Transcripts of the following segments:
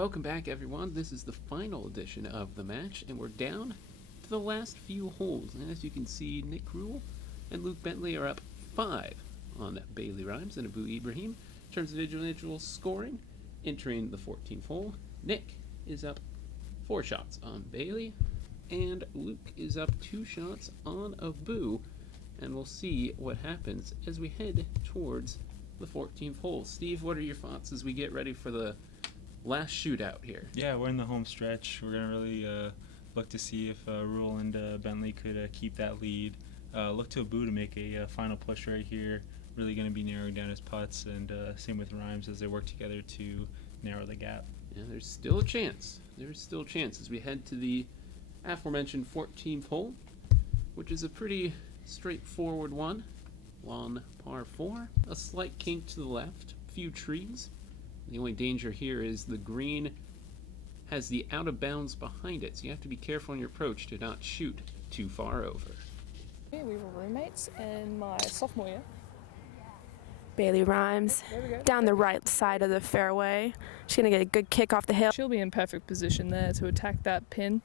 Welcome back, everyone. This is the final edition of the match, and we're down to the last few holes. And as you can see, Nick Rule and Luke Bentley are up 5 on Bailey Rhymes and Abu Ibrahim. In terms of individual scoring, entering the 14th hole, Nick is up 4 shots on Bailey, and Luke is up 2 shots on Abu. And we'll see what happens as we head towards the 14th hole. Steve, what are your thoughts as we get ready for the last shootout here? Yeah, we're in the home stretch. We're going to really look to see if Rule and Bentley could keep that lead. Look to Abu to make a final push right here. Really going to be narrowing down his putts, and same with Rhymes as they work together to narrow the gap. Yeah, there's still a chance. There's still a chance as we head to the aforementioned 14th hole, which is a pretty straightforward one. Long par 4, a slight kink to the left, few trees. The only danger here is the green has the out of bounds behind it, so you have to be careful on your approach to not shoot too far over. We were roommates in my sophomore year. Bailey Rhymes down the right side of the fairway. She's going to get a good kick off the hill. She'll be in perfect position there to attack that pin.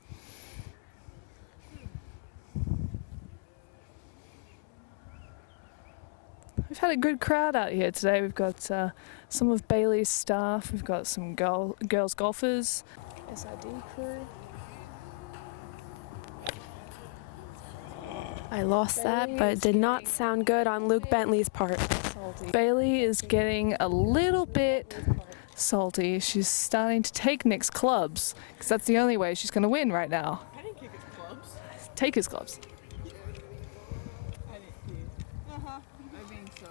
We've had a good crowd out here today. We've got some of Bailey's staff. We've got some girls golfers. SID crew. I lost that, but it did not sound good on Luke Bentley's part. Salty. Bailey is getting a little bit salty. She's starting to take Nick's clubs, because that's the only way she's going to win right now. I didn't kick his clubs. Take his clubs. I didn't kick. I think so.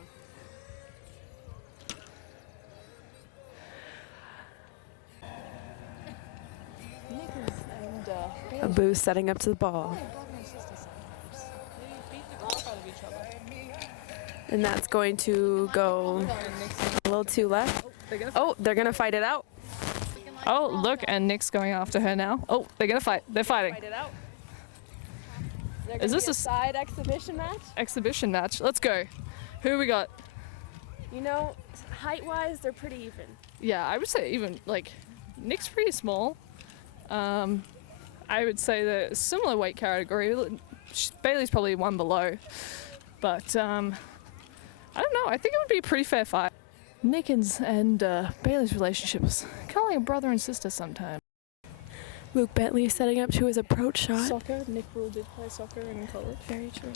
Abu setting up to the ball. And that's going to go a little too left. Oh, they're going to fight it out. Oh, look, and Nick's going after her now. Oh, they're going to fight. They're fighting. Is this a side exhibition match? Exhibition match? Let's go. Who we got? You know, height-wise, they're pretty even. Yeah, I would say even, like, Nick's pretty small. I would say the similar weight category. Bailey's probably one below. But, I don't know. I think it would be a pretty fair fight. Nick and Bailey's relationship is kind of like a brother and sister sometimes. Luke Bentley setting up to his approach shot. Soccer. Nick Rule did play soccer in college. Very true.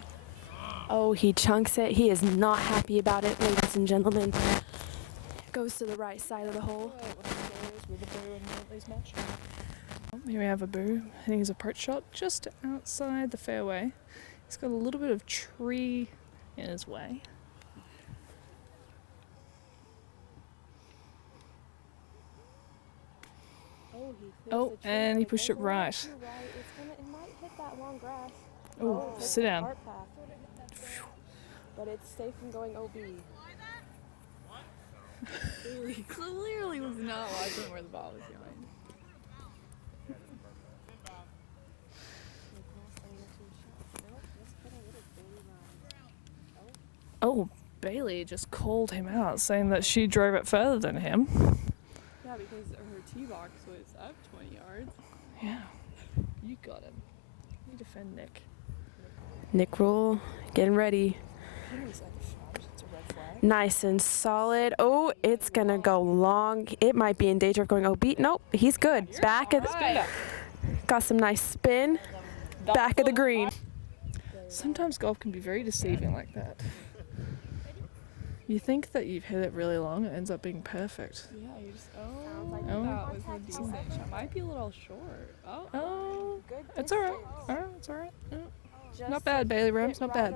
Oh, he chunks it. He is not happy about it, ladies and gentlemen. Goes to the right side of the hole. Here we have Abu hitting his approach shot just outside the fairway. He's got a little bit of tree in his way. Oh, and he pushed it right. Oh, sit down. But it's safe from going OB. He clearly was not watching where the ball was going. Oh, Bailey just called him out, saying that she drove it further than him. Yeah, because her tee box was up 20 yards. Yeah, you got him. You defend Nick. Nick Rule getting ready. Nice and solid. Oh, it's going to go long. It might be in danger of going OB. Nope, he's good. Back of the... Got some nice spin. Back of the green. Sometimes golf can be very deceiving like that. You think that you've hit it really long, it ends up being perfect. Yeah, you just, that was a decent shot. Might be a little short. Oh, it's alright. Alright, it's alright. Yeah. Not bad, Bailey Rams, not bad.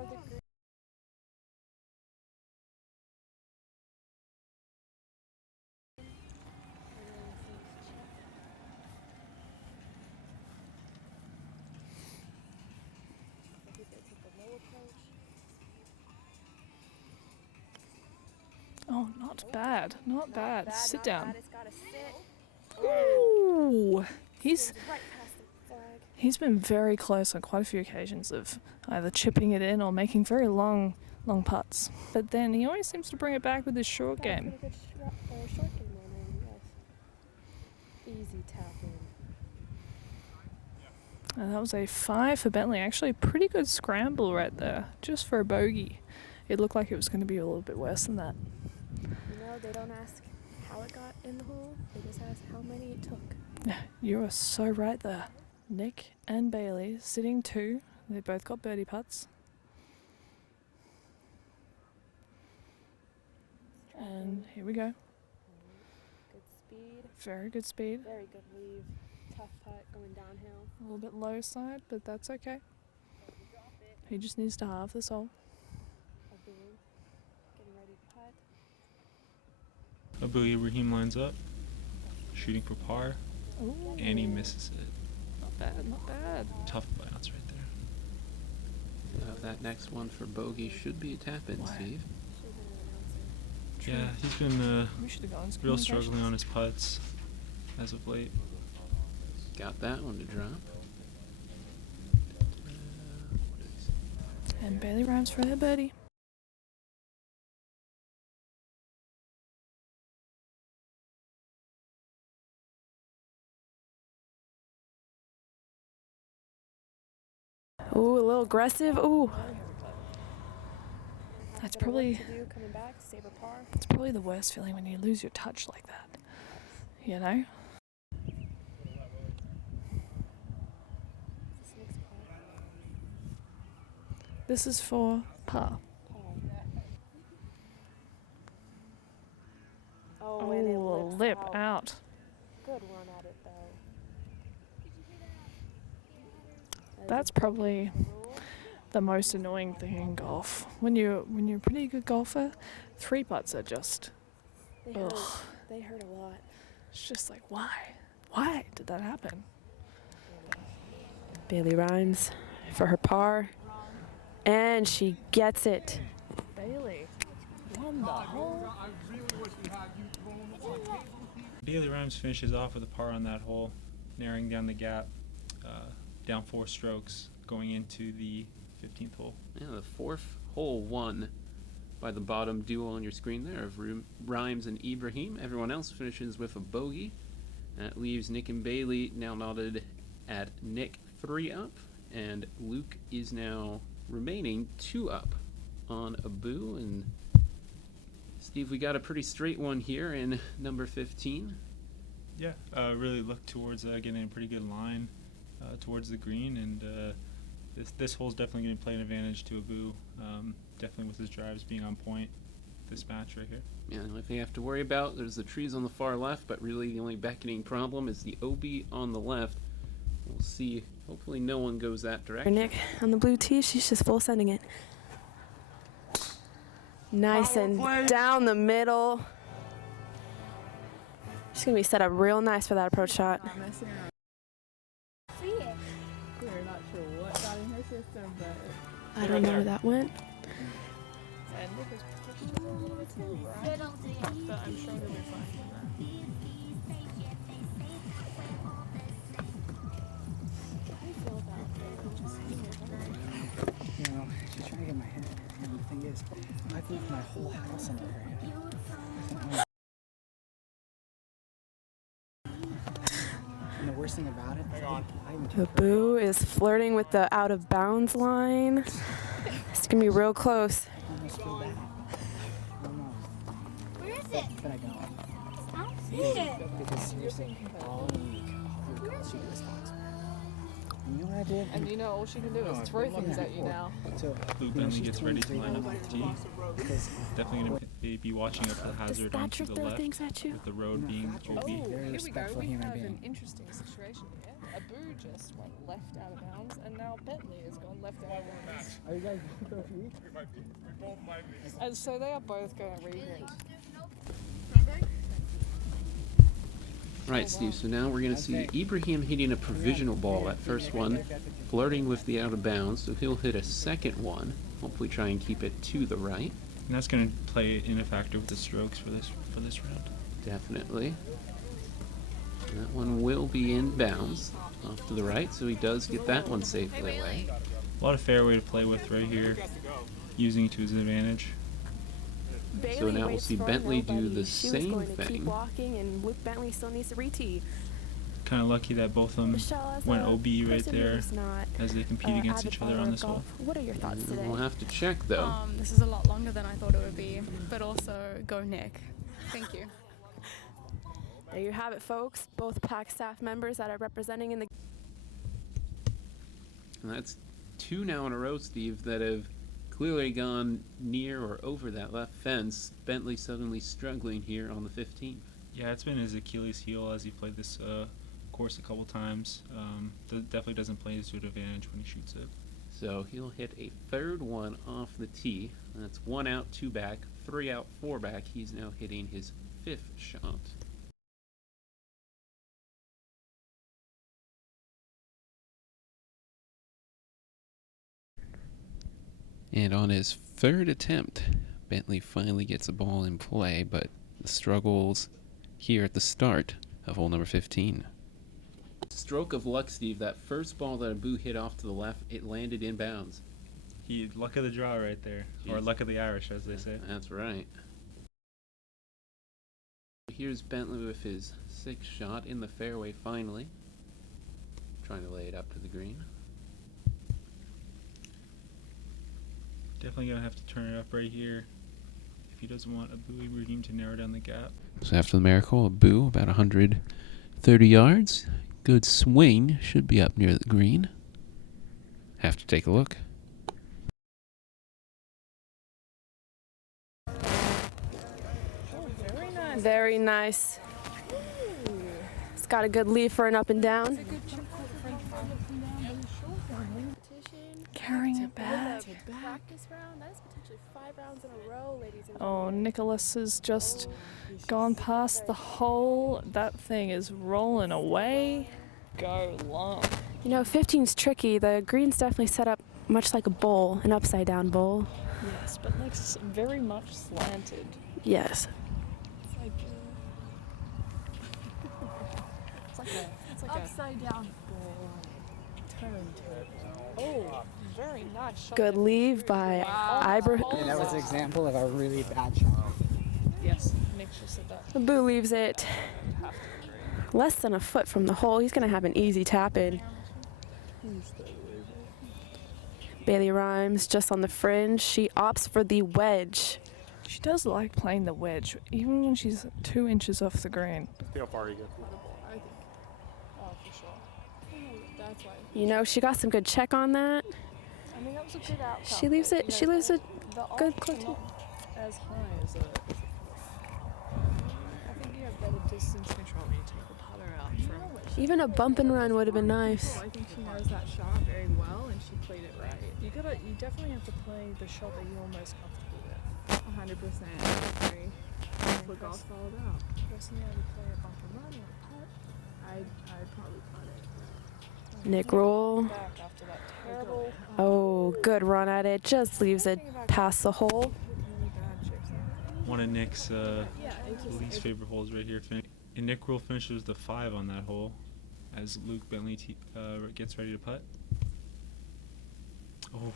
Oh, not bad, not bad. Sit down. Ooh, he's been very close on quite a few occasions of either chipping it in or making very long putts. But then he always seems to bring it back with his short game. Easy tap in. And that was a 5 for Bentley. Actually, a pretty good scramble right there, just for a bogey. It looked like it was going to be a little bit worse than that. You know, they don't ask how it got in the hole, they just ask how many it took. Yeah, you are so right there. Nick and Bailey sitting 2. They both got birdie putts. And here we go. Good speed, Very good speed. very good leave. Tough putt going downhill. A little bit low side, but that's okay. He just needs to halve this hole. Abu getting ready to putt. Abu Ibrahim lines up, shooting for par, Ooh, and he misses it. not bad, not bad. Tough bounce right there. That next one for bogey should be a tap-in, Wow. Steve. Should have been an announcer. Yeah, he's been We should have gone real struggling on his putts as of late. Got that one to drop. And Bailey Rhymes for their birdie. Ooh, a little aggressive. Ooh. That's Bit of work probably to do coming back to save a par. it's probably the worst feeling when you lose your touch like that. You know? This next par. This is for par. Oh, and it Oh, lips lip out. out. Good run at it though. That is That's a bogey probably rule. the most annoying thing in golf. When you're a pretty good golfer, 3 putts are just They hurt. ugh. They hurt a lot. It's just like why? Why did that happen? Bailey Rhymes for her par, and she gets it. Bailey won the hole. Bailey Rhymes finishes off with a par on that hole, narrowing down the gap, down 4 strokes going into the 15th hole. Yeah, the 4th hole won by the bottom duo on your screen there of Rhymes and Ibrahim. Everyone else finishes with a bogey. That leaves Nick and Bailey now knotted at Nick 3 up, and Luke is now remaining 2 up on Abu. And Steve, we got a pretty straight one here in number 15. Yeah, really look towards getting a pretty good line towards the green, and this hole's definitely going to play an advantage to Abu, definitely with his drives being on point this match right here. Yeah, the only thing you have to worry about, there's the trees on the far left, but really the only beckoning problem is the OB on the left. We'll see. Hopefully no one goes that For direction. Nick on the blue tee, she's just full sending it. Nice and down the middle. She's gonna be set up real nice for that approach shot. We're not sure what got in her system, but I don't know where that went. And Nick is pushed a little bit too right, but I'm sure he'll be fine from that. You know, she's trying to get my head. And the thing is, I've moved my whole house under her head. And the worst thing about it, I even took Abu is flirting with the out of bounds line. It's gonna be real close. almost feel bad. Almost. Where is it? But I don't. I don't see it. Because seriously, all week, she was toxic. And you know what I did? And you know all she can do is throw things at you now. So, Luke you know, Bentley she's gets ready to 23 line up the tee. because Definitely going to be watching out for the Does hazard that onto trick the throw left, things at you? with the road being Thatcher. OB. Very Here we go. respectful We human have being. an interesting situation here. Abu just went left out of bounds, and now Bentley has gone left out of bounds. Are you guys confused? And so they are both going to rewind. Right, Steve, so now we're going to see Ibrahim hitting a provisional ball. That first one flirting with the out of bounds, so he'll hit a second one. Hopefully try and keep it to the right. And that's going to play in a factor with the strokes for this round. Definitely. And that one will be in bounds off to the right, so he does get that one safely away. A lot of fairway to play with right here, using it to his advantage. So now we'll waits see for Bentley do nobody. the She same was going to keep thing. walking, and Luke Bentley still needs to re-tee. Kind of lucky that both of them Michelle, as went a OB right person there who's not as they compete against avid each other follower on of this hole. golf, what are your thoughts today? We'll have to check though. This is a lot longer than I thought it would be, but also go Nick. Thank you. There you have it, folks. Both PAC staff members that are representing in the And that's two now in a row, Steve, that have clearly gone near or over that left fence. Bentley suddenly struggling here on the 15th. Yeah, it's been his Achilles heel as he played this course a couple times. Definitely doesn't play his to advantage when he shoots it. So he'll hit a third one off the tee. That's 1 out, 2 back, 3 out, 4 back. He's now hitting his 5th shot. And on his third attempt, Bentley finally gets a ball in play, but the struggles here at the start of hole number 15. Stroke of luck, Steve. That first ball that Abu hit off to the left, it landed inbounds. Luck of the draw right there, or Jeez. luck of the Irish, as they say. That's right. Here's Bentley with his 6th shot in the fairway finally. Trying to lay it up to the green. Definitely gonna have to turn it up right here if he doesn't want Abu Ibrahim to narrow down the gap. So after the miracle, Abu about 130 yards. Good swing. Should be up near the green. Have to take a look. Very nice. very nice. It's got a good lead for an up and down. Carrying it back. Practice round. That is potentially 5 rounds in a row, ladies and Oh, Nicholas has just gone past the hole. That thing is rolling away. Go long. You know, 15's tricky. The green's definitely set up much like a bowl, an upside down bowl. Yes, but like very much slanted. Yes. It's like upside down bowl. Turntable. Oh, very nice shot. Good leave by Ibrahim. Yeah, that was an example of a really bad shot. Yes, Nick just said that. Boo leaves it less than a foot from the hole. He's going to have an easy tap in. Bailey Rhymes just on the fringe. She opts for the wedge. She does like playing the wedge, even when she's 2 inches off the green. See how far you get. Oh, for sure. That's why. You know, she got some good check on that. I mean, that was a good outcome. She leaves it. She leaves it good clip. As high as it. I think you have better distance control when you take the putter out from. Even a bump and run would have been nice. I think she knows that shot very well, and she played it right. You definitely have to play the shot that you're most comfortable with. 100%. I agree. That's what golf's all about. Personally, I would play a bump and run or a putt. I'd probably putt it. Nick Rule. Back after that terrible. Oh, good run at it. Just leaves it past the hole. Really bad chips. One of Nick's Yeah, it's just least favorite holes right here. And Nick Rule finishes the 5 on that hole as Luke Bentley gets ready to putt. Oh,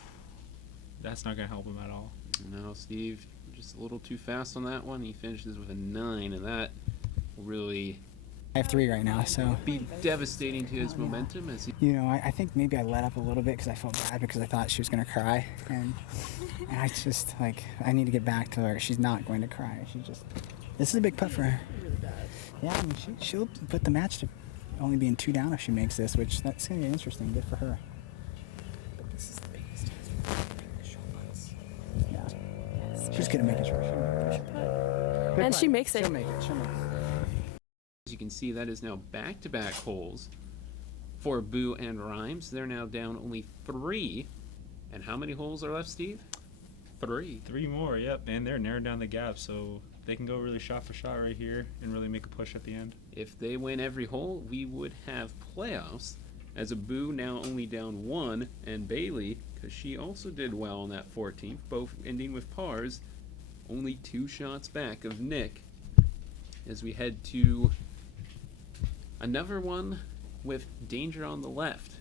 that's not going to help him at all. No, Steve, just a little too fast on that one. He finishes with a 9, and that will really I have 3 right now, so be devastating to his momentum as he. you know, I think maybe I let up a little bit because I felt bad because I thought she was gonna cry, and I just like I need to get back to her. She's not going to cry. This is a big putt for her. Yeah, I mean, she'll put the match to only being 2 down if she makes this, which that's gonna be interesting. Good for her. Yeah, she's gonna make it. Good And putt. she makes it. She'll make it. She'll make it. As you can see, that is now back-to-back holes for Boo and Rhymes. They're now down only 3. And how many holes are left, Steve? 3. 3 more, yep, and they're narrowing down the gap, so they can go really shot for shot right here and really make a push at the end. If they win every hole, we would have playoffs. As a Boo now only down 1, and Bailey, because she also did well on that 14th, both ending with pars, only 2 shots back of Nick. As we head to another one with danger on the left.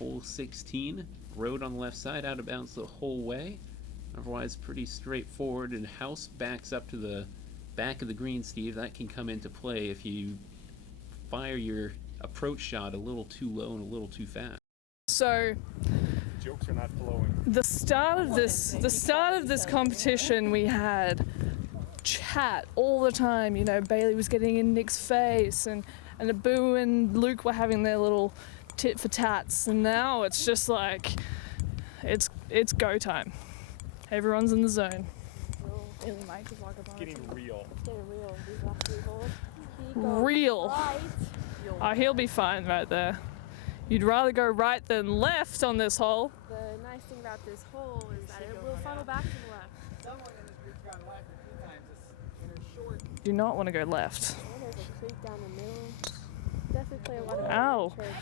Hole 16, road on the left side, out of bounds the whole way. Otherwise, pretty straightforward, and house backs up to the back of the green, Steve. That can come into play if you fire your approach shot a little too low and a little too fast. So Jokes are not flowing. the start of this competition, we had chat all the time. You know, Bailey was getting in Nick's face, and Abu and Luke were having their little tit for tats, and now it's just like it's go time. Everyone's in the zone. Really, Mike is walking It's getting real. Real. He'll be fine right there. You'd rather go right than left on this hole. The nice thing about this hole is that it will funnel back to the left. Someone in this group's gone left a few times. It's short. Do not want to go left. There's a creek down the middle. Definitely play a lot of Ow. tricks.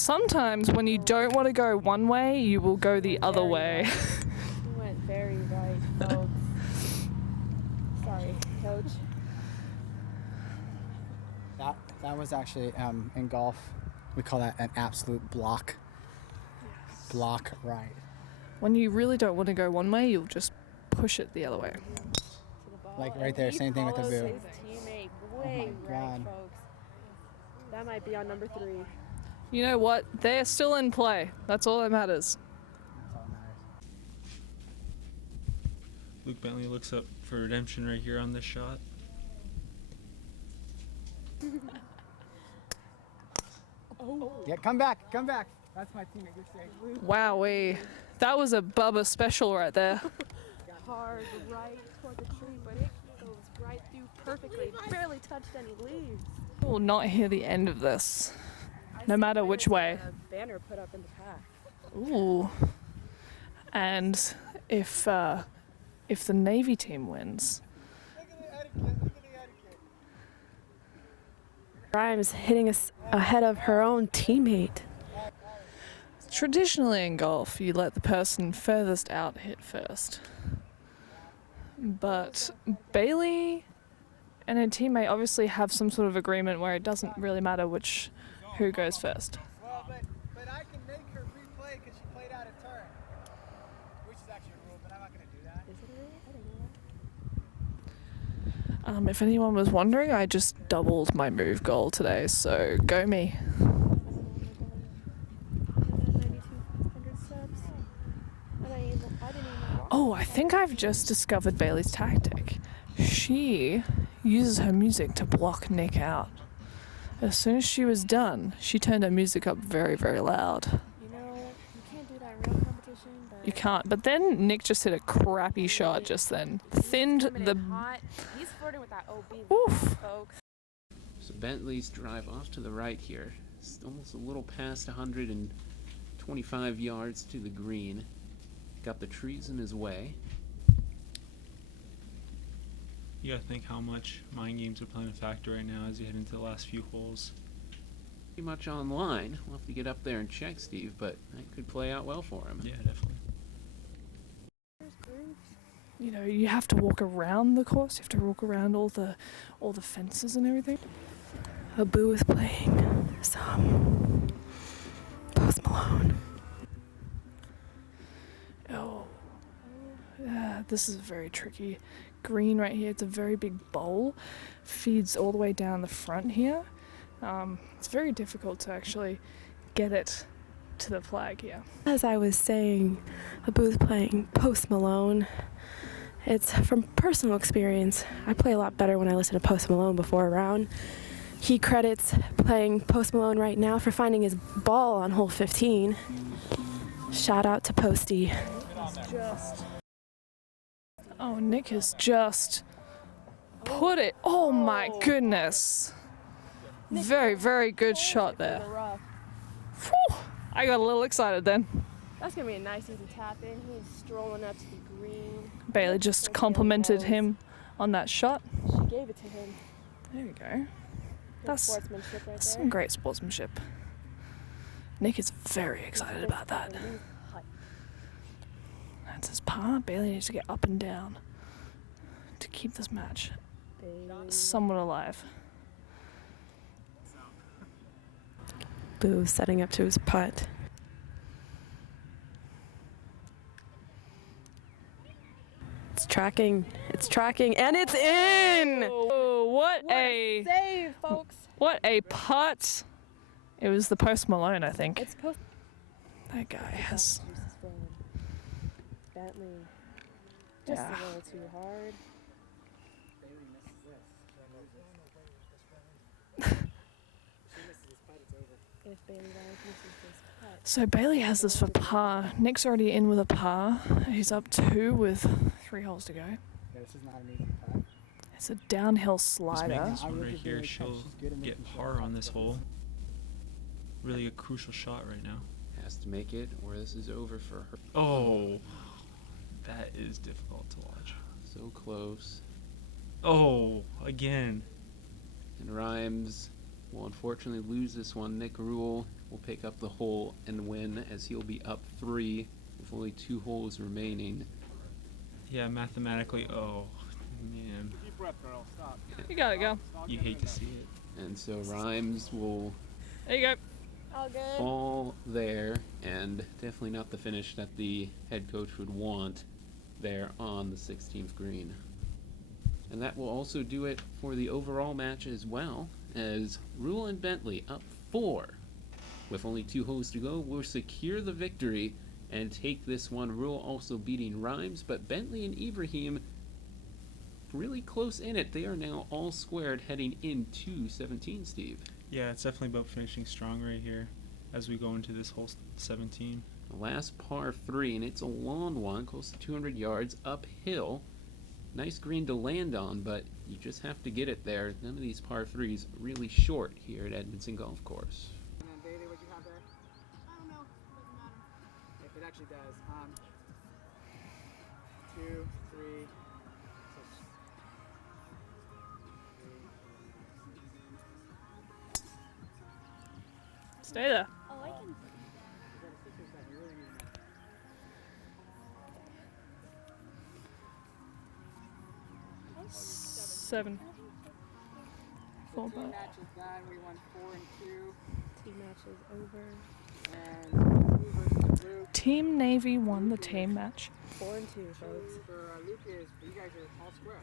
Sometimes when you don't want to go one way, you will go the other way. He went very right, folks. Sorry, coach. That was actually in golf. We call that an absolute block. Block right. When you really don't want to go one way, you'll just push it the other way. To the ball. Like right there, He same thing with the follows boo. his teammate way my right, God. folks. That might be on number 3. You know what? They're still in play. That's all that matters. That's all that matters. Luke Bentley looks up for redemption right here on this shot. Yeah, come back. That's my teammate. Good save. Wowee. That was a Bubba special right there. Hard right toward the tree, but it goes right through perfectly. Barely touched any leaves. We will not hear the end of this, no matter which way. A banner put up in the pack. Ooh. And if the Navy team wins, Grimes hitting us ahead of her own teammate. traditionally in golf, you let the person furthest out hit first. But Bailey and her teammate obviously have some sort of agreement where it doesn't really matter who goes first. Well, but I can make her replay because she played out of turn, which is actually a rule, but I'm not going to do that. Is it a rule? I didn't know that. If anyone was wondering, I just doubled my move goal today, so go me. 9,200 subs. And I didn't even watch Oh, I think I've just discovered Bailey's tactic. She uses her music to block Nick out. As soon as she was done, she turned her music up very, very loud. You know, you can't do that in real competition, but You can't. But then Nick just hit a crappy shot just then. Thinned coming the... in hot. He's flirting with that OB, Oof. folks. So Bentley's drive off to the right here. It's almost a little past 125 yards to the green. Got the trees in his way. You gotta think how much mind games are playing a factor right now as you head into the last few holes. Pretty much online. We'll have to get up there and check, Steve, but that could play out well for him. Yeah, definitely. You know, you have to walk around the course. You have to walk around all the fences and everything. Abu is playing some Post Malone. Oh. Yeah, this is very tricky. Green right here, it's a very big bowl. Feeds all the way down the front here. It's very difficult to actually get it to the flag here. As I was saying, Abu's playing Post Malone. It's from personal experience. I play a lot better when I listen to Post Malone before a round. He credits playing Post Malone right now for finding his ball on hole 15. Shout out to Posty. Oh, Nick has just put it. Oh my goodness. Very, very good shot there. Whew, I got a little excited then. That's gonna be a nice easy tap in. He's strolling up to the green. Bailey just complimented him on that shot. She gave it to him. There we go. Good That's sportsmanship right some there. great sportsmanship. Nick is very excited about that. That's his par. Bailey needs to get up and down to keep this match somewhat alive. Boo setting up to his putt. It's tracking, and it's in! Oh, what a save, folks! What a putt! It was the Post Malone, I think. It's post. That guy has. Bentley. Just Yeah. a little too hard. If Bailey Ryan misses this putt. So Bailey has this for par. Nick's already in with a par. He's up 2 with 3 holes to go. Yeah, this is not an easy putt. It's a downhill Let's make slider. this one right here. She'll get par on this hole. Really a crucial shot right now. Has to make it, or this is over for her. Oh, that is difficult to watch. So close. Oh, again. And Rhymes will unfortunately lose this one. Nick Rule will pick up the hole and win, as he'll be up 3 with only 2 holes remaining. Yeah, mathematically, oh, man. Deep breath, girl. Stop. You gotta go. You hate to see it. And so Rhymes will There you go. All good. fall there, and definitely not the finish that the head coach would want there on the 16th green. And that will also do it for the overall match as well, as Rule and Bentley up 4 with only 2 holes to go will secure the victory and take this one. Rule also beating Rhymes, but Bentley and Ibrahim really close in it. They are now all squared heading into 17, Steve. Yeah, it's definitely about finishing strong right here as we go into this hole 17. The last par 3, and it's a long one, close to 200 yards uphill. Nice green to land on, but you just have to get it there. None of these par 3s really short here at Edmondson Golf Course. And then Bailey, what you have there? I don't know. Doesn't matter. If it actually does. 2, 3. Stay there. Oh, I can. 7. Full Team butt. match is done. We won 4 and 2. Team match is over. And Blue versus Luke. Team Navy won the team match. 4 and 2, folks. For Luke is, you guys are all square.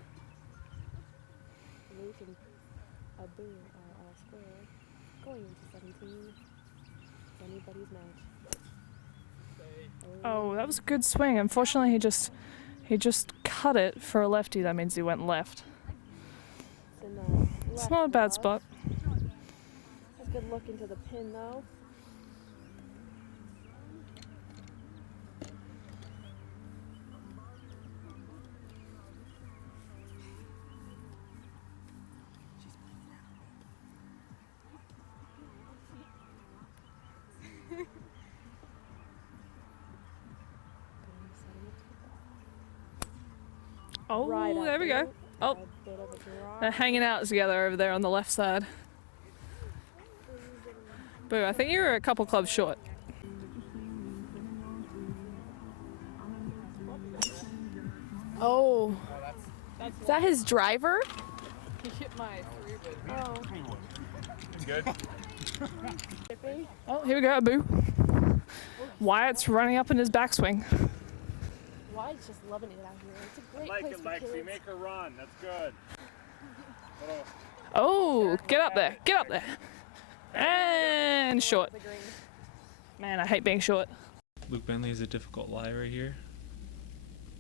Luke and Abu are all square. Going into 17. It's anybody's match. Oh, that was a good swing. Unfortunately, he just cut it for a lefty. That means he went left. It's in the It's left not a bad rough. spot. That's a good look into the pin, though. Oh, Right up there we there. go. Oh. A bit of a drop. They're hanging out together over there on the left side. Boo, I think you were a couple clubs short. Oh. Is that his driver? He hit my 3 wood. Oh. Good. Oh, here we go, Boo. Wyatt's running up in his backswing. Wyatt's just loving it out here. It's a great Like place it, for Lexi. kids. Make her run. That's good. Oh, get up there, get up there. And short. The green. Man, I hate being short. Luke Bentley is a difficult lie right here.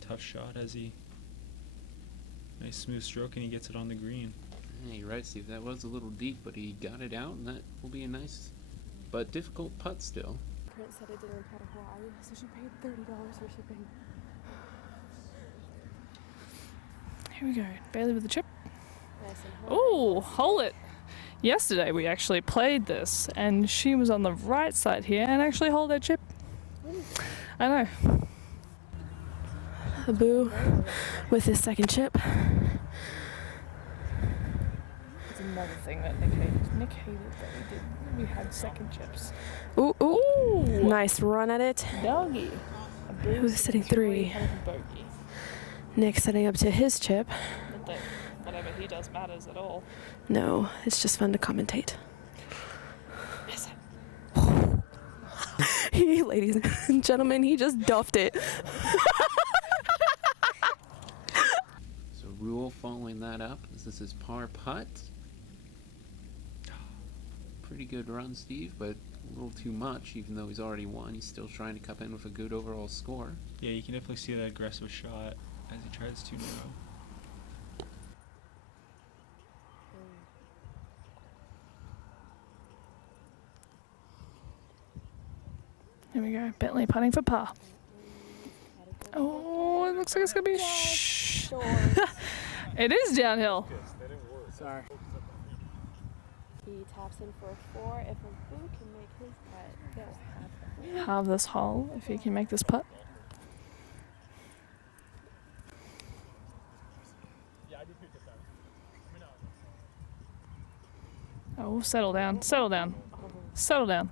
Tough shot as he. Nice smooth stroke and he gets it on the green. Yeah, you're right, Steve. That was a little deep, but he got it out, and that will be a nice but difficult putt still. Prince said it didn't cut Hawaii, so she paid $30 for shipping. Here we go. Bailey with the chip. Nice and hard. Oh, hold it. Yesterday we actually played this, and she was on the right side here and actually hold her chip. I know. Abu with his second chip. It's another thing that Nick hated. Nick hated that we had second chips. Ooh, ooh. Ooh, Nice run at it. doggy. Who's sitting 3? Bogey. Nick setting up to his chip. Not that whatever he does matters at all. No, it's just fun to commentate. Is it? He, ladies and gentlemen, he just duffed it. So Rule following that up. This is his par putt. pretty good run, Steve, but a little too much. Even though he's already won, he's still trying to come in with a good overall score. Yeah, you can definitely see that aggressive shot as he tries to narrow. Here we go. Bentley putting for par. Oh, it looks like it's going to be It is downhill. Sorry. He taps in for a 4. If Abu can make his putt, they'll have Halve this hole if he can make this putt. Oh, settle down, settle down, settle down.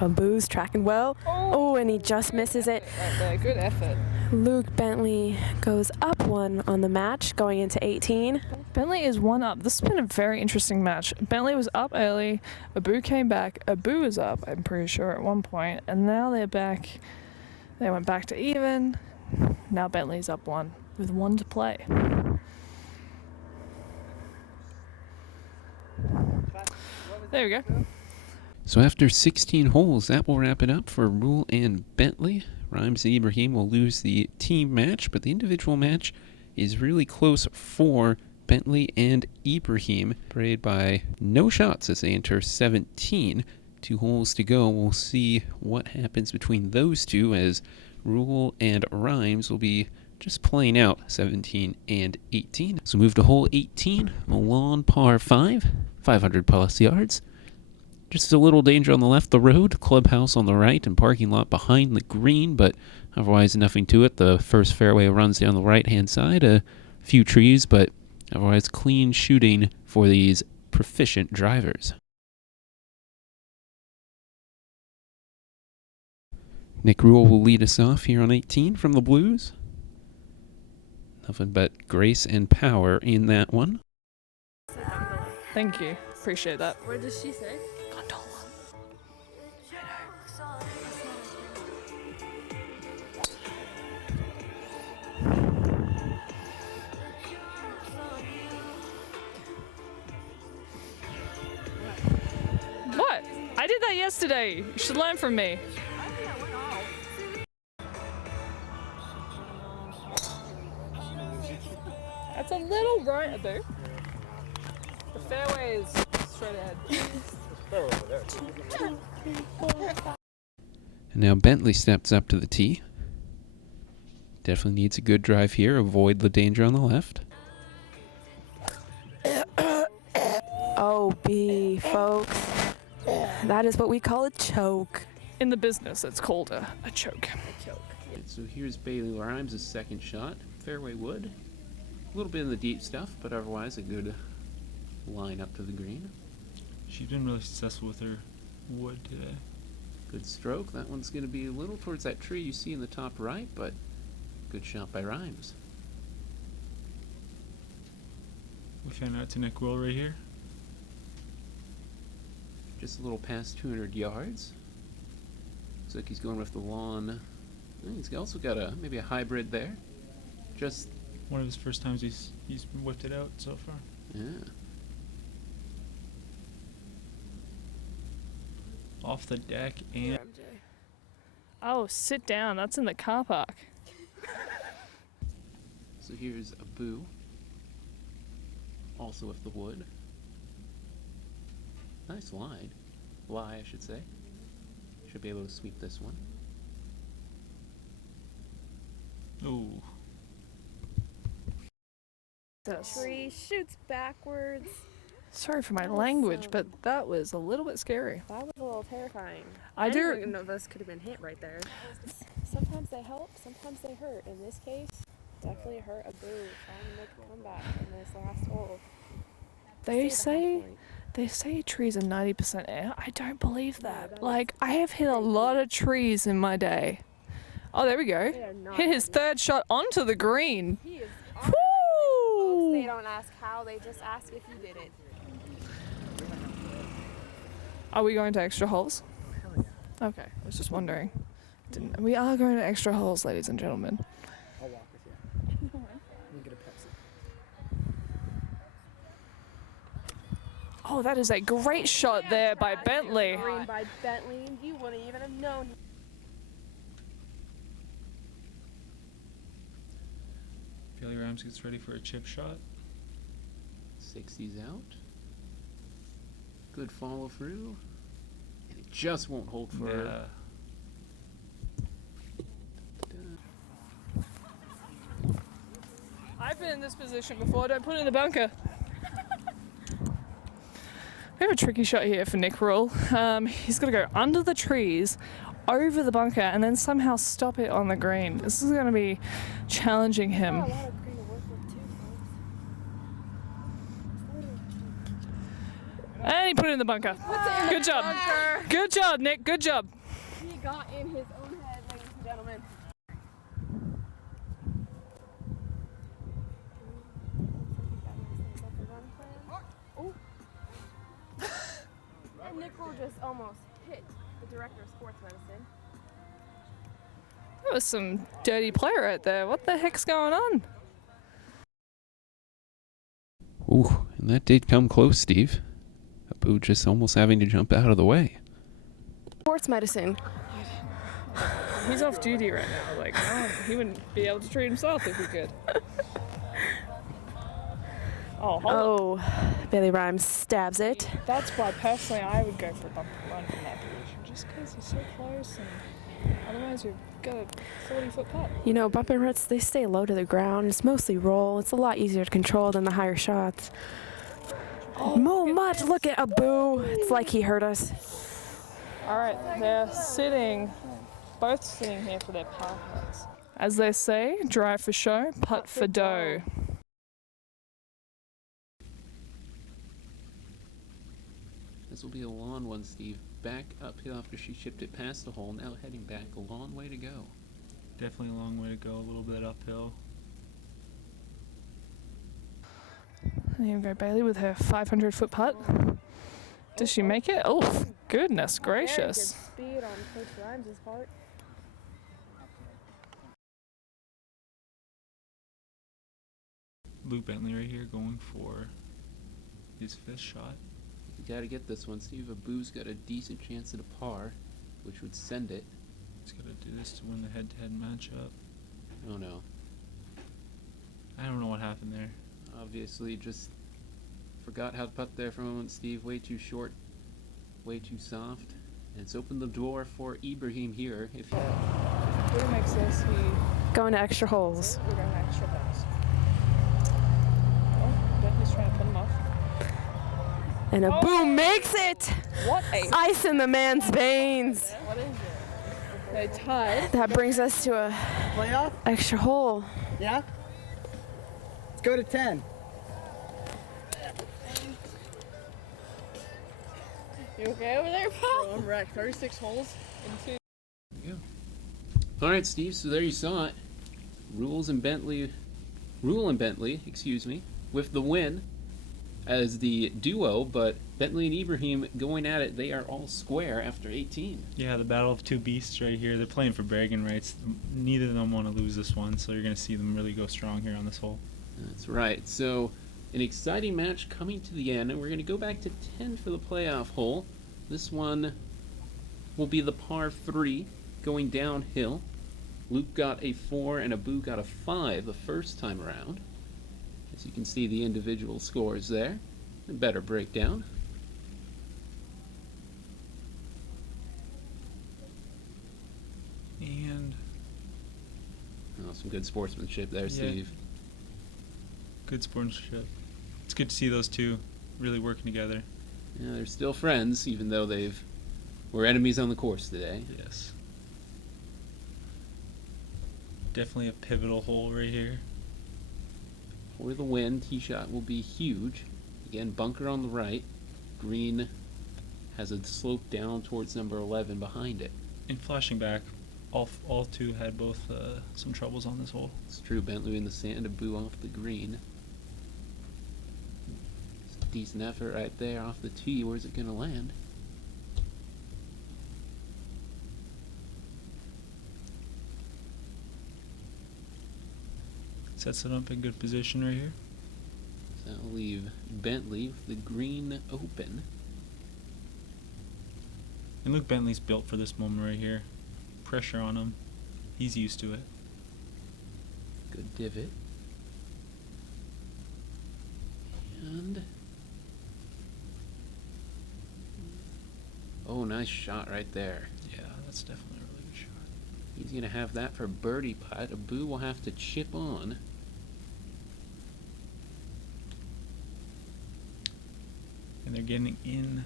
Abu's tracking well. Oh, and he just misses it. Right there, good effort. Luke Bentley goes up 1 on the match, going into 18. Bentley is 1 up. This has been a very interesting match. Bentley was up early. Abu came back. Abu was up, I'm pretty sure, at one point. And now they're back. They went back to even. Now Bentley's up 1 with 1 to play. There we go. So after 16 holes, that will wrap it up for Rule and Bentley. Rhymes and Ibrahim will lose the team match, but the individual match is really close for Bentley and Ibrahim, separated by no shots as they enter 17. 2 holes to go. We'll see what happens between those two, as Rule and Rhymes will be just playing out 17 and 18. So move to hole 18, a lawn par 5, 500 plus yards. Just a little danger on the left, the road, clubhouse on the right, and parking lot behind the green, but otherwise nothing to it. The first fairway runs down the right-hand side, a few trees, but otherwise clean shooting for these proficient drivers. Nick Rule will lead us off here on 18 from the Blues. Nothing but grace and power in that one. Thank you. Appreciate that. What did she say? What? I did that yesterday. You should learn from me. That's a little right, Abu. The fairway is straight ahead. And now Bentley steps up to the tee. Definitely needs a good drive here. Avoid the danger on the left. OB, folks. That is what we call a choke. In the business, it's called a choke. So here's Bailey Rhymes' second shot. Fairway wood. A little bit in the deep stuff, but otherwise a good line up to the green. She's been really successful with her wood today. Good stroke. That one's going to be a little towards that tree you see in the top right, but good shot by Rhymes. We found out to Nick Will right here. Just a little past 200 yards. Looks like he's going with the lawn. He's also got maybe a hybrid there. Just One of his first times he's whipped it out so far. yeah. Off the deck and Oh, sit down. That's in the car park. So here's Abu. Also with the wood. Nice line. Lie, I should say. Should be able to sweep this one. oh, Tree shoots backwards. Sorry for my That was language, some- but that was a little bit scary. That was a little terrifying. I do. Any one of us could have been hit right there. Sometimes they help, sometimes they hurt. In this case, definitely hurt Abu trying to make a comeback in this last hole. They Stay the high say point. they say trees are 90% air. I don't believe No, that. that Like, I have hit a lot of trees in my day. Oh, there we go. They are not Hit his heavy. third shot onto the green. He is alright. Folks, they Woo! don't ask how, they just ask if you did it. Are we going to extra holes? Okay, I was just wondering. We are going to extra holes, ladies and gentlemen. I'll walk with you. We'll get a Pepsi. Oh, that is a great shot there by Bentley. Green by Bentley. You wouldn't even have known. Bailey Rams gets ready for a chip shot. 60's out. Good follow through. And it just won't hold for her. I've been in this position before. Don't put it in the bunker. We have a tricky shot here for Nick Rule. He's got to go under the trees, over the bunker, and then somehow stop it on the green. This is going to be challenging him. And he put it in the bunker. Good job. Good job, Nick. Good job. He got in his own head, ladies and gentlemen. Oh. And Nick Rule just almost hit the director of sports medicine. That was some dirty play right there. What the heck's going on? Ooh, and that did come close, Steve. Abu just almost having to jump out of the way. Sports medicine. He's off duty right now. Like, no, he wouldn't be able to treat himself if he could. Oh, hold on. Oh, Bailey Rhymes stabs it. That's why personally I would go for a bumper run from that position, just because he's so close, and otherwise you've got a 40-foot putt. You know, bump and ruts, they stay low to the ground. It's mostly roll. It's a lot easier to control than the higher shots. Look at Abu. It's like he hurt us. All right, they're both sitting here for their par putts. As they say, drive for show, putt for dough. This will be a long one, Steve. Back uphill after she chipped it past the hole. Now heading back. A long way to go. Definitely a long way to go. A little bit uphill. There you go, Bailey with her 500-foot putt. Does she make it? Oh, goodness gracious. Speed on Coach Rhymes' part. Luke Bentley right here going for his fifth shot. You gotta get this one, Steve. Abu's got a decent chance at a par, which would send it. He's got to do this to win the head-to-head matchup. Oh no. I don't know what happened there. Obviously, just forgot how to putt there for a moment, Steve. Way too short, way too soft. And it's opened the door for Ibrahim here. If he... Who makes this? Going to extra holes. We're going to extra holes. Oh, Bentley's trying to put him off. And Abu makes it! What a... Ice in the man's veins. What is it? They tied. That brings us to a Playoff? extra hole. Yeah? Let's go to 10. You okay over there, pal? I'm wrecked. 36 holes in 2. There you go. All right, Steve. So there you saw it. Rule and Bentley, with the win as the duo. But Bentley and Ibrahim going at it. They are all square after 18. Yeah, the battle of two beasts right here. They're playing for bragging rights. Neither of them want to lose this one, so you're going to see them really go strong here on this hole. That's right. So an exciting match coming to the end, and we're going to go back to 10 for the playoff hole. This one will be the par 3 going downhill. Luke got a 4 and Abu got a 5 the first time around. As you can see the individual scores there. A better breakdown. And Oh, some good sportsmanship there, Yeah. Steve. good sportsmanship. It's good to see those two really working together. Yeah, they're still friends, even though were enemies on the course today. Yes. Definitely a pivotal hole right here. For the win, tee shot will be huge. Again, bunker on the right. Green has a slope down towards number 11 behind it. And flashing back, all two had both some troubles on this hole. It's true, Bentley in the sand, Abu off the green. It's a decent effort right there off the tee. Where's it going to land? Sets it up in good position right here. So that'll leave Bentley with the green open. And Luke Bentley's built for this moment right here. Pressure on him. He's used to it. Good divot. And oh, nice shot right there. Yeah, that's definitely a really good shot. He's gonna have that for birdie putt. Abu will have to chip on. And they're getting in,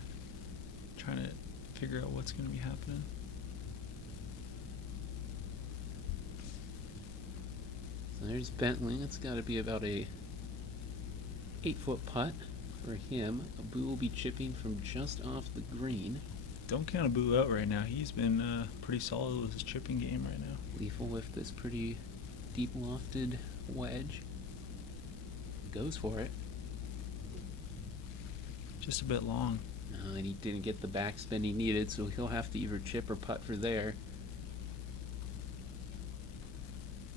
trying to figure out what's going to be happening. So there's Bentley. It's got to be about a 8-foot putt for him. Abu will be chipping from just off the green. Don't count Abu out right now. He's been pretty solid with his chipping game right now. Lethal with this pretty deep lofted wedge. Goes for it. Just a bit long. And he didn't get the backspin he needed, so he'll have to either chip or putt for there.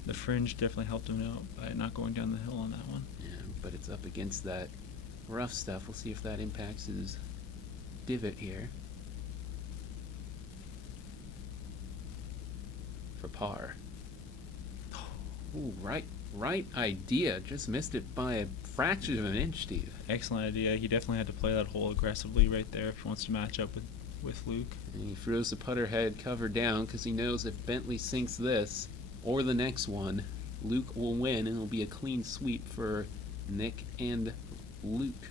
The fringe definitely helped him out by not going down the hill on that one. Yeah, but it's up against that rough stuff. We'll see if that impacts his divot here. For par. Ooh, right idea. Just missed it by a fraction of an inch, Steve. Excellent idea. He definitely had to play that hole aggressively right there if he wants to match up with Luke. And he throws the putter head cover down because he knows if Bentley sinks this or the next one, Luke will win and it'll be a clean sweep for Nick and Luke.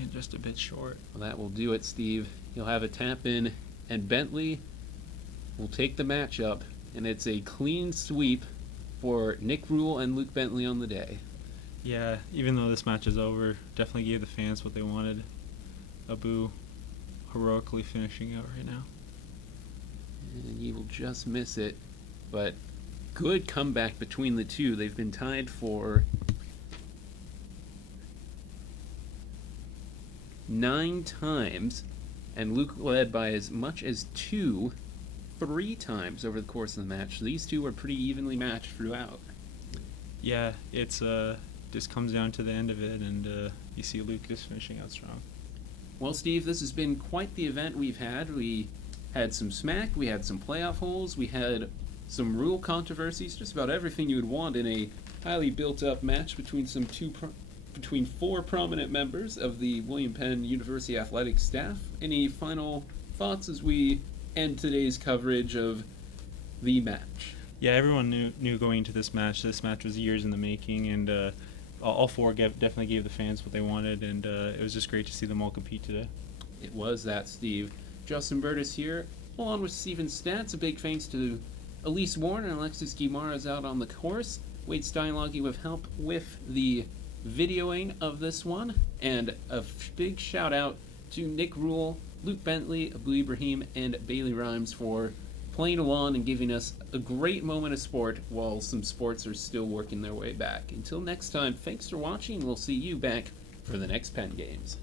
And just a bit short. Well, that will do it, Steve. He'll have a tap in, and Bentley will take the matchup, and it's a clean sweep for Nick Rule and Luke Bentley on the day. Yeah, even though this match is over, definitely gave the fans what they wanted. Abu heroically finishing out right now. And he will just miss it, but good comeback between the two. They've been tied for 9 times, and Luke led by as much as 3 times over the course of the match. So these two were pretty evenly matched throughout. Yeah, it's just comes down to the end of it, and you see Luke just finishing out strong. Well, Steve, this has been quite the event we've had. We had some smack, we had some playoff holes, we had some rule controversies, just about everything you would want in a highly built-up match between between 4 prominent members of the William Penn University athletics staff. Any final thoughts as we end today's coverage of the match? Yeah, everyone knew going into this match. This match was years in the making, and all 4 definitely gave the fans what they wanted, and it was just great to see them all compete today. It was that, Steve. Justin Burtis here, along with Steven Stats. A big thanks to Elise Warren and Alexis Guimaraes out on the course. Wade Steinloggy with help with the videoing of this one. And a big shout out to Nick Rule, Luke Bentley, Abu Ibrahim, and Bailey Rhymes for playing along and giving us a great moment of sport while some sports are still working their way back. Until next time, thanks for watching. We'll see you back for the next Penn Games.